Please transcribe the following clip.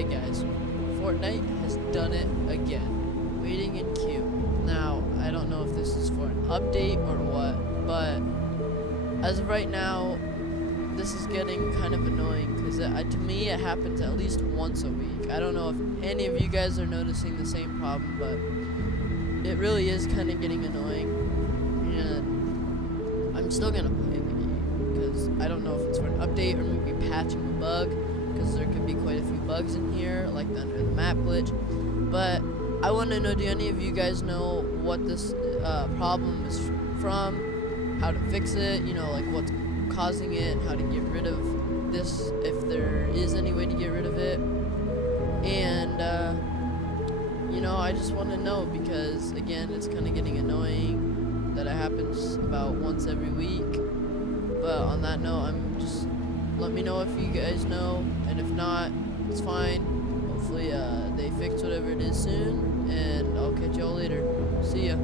Okay guys, Fortnite has done it again. Waiting in queue. Now, I don't know if this is for an update or what, but as of right now, this is getting kind of annoying because to me it happens at least once a week. I don't know if any of you guys are noticing the same problem, but it really is kind of getting annoying. And I'm still gonna play the game because I don't know if it's for an update or maybe patching a bug, because there could be quite a few bugs in here, like the under the map glitch. But I want to know, do any of you guys know what this problem is from, how to fix it, you know, like what's causing it, how to get rid of this, if there is any way to get rid of it. And you know, I just want to know because again, it's kind of getting annoying that it happens about once every week. But on that note, let me know if you guys know, and if not, it's fine. Hopefully they fix whatever it is soon, and I'll catch y'all later. See ya.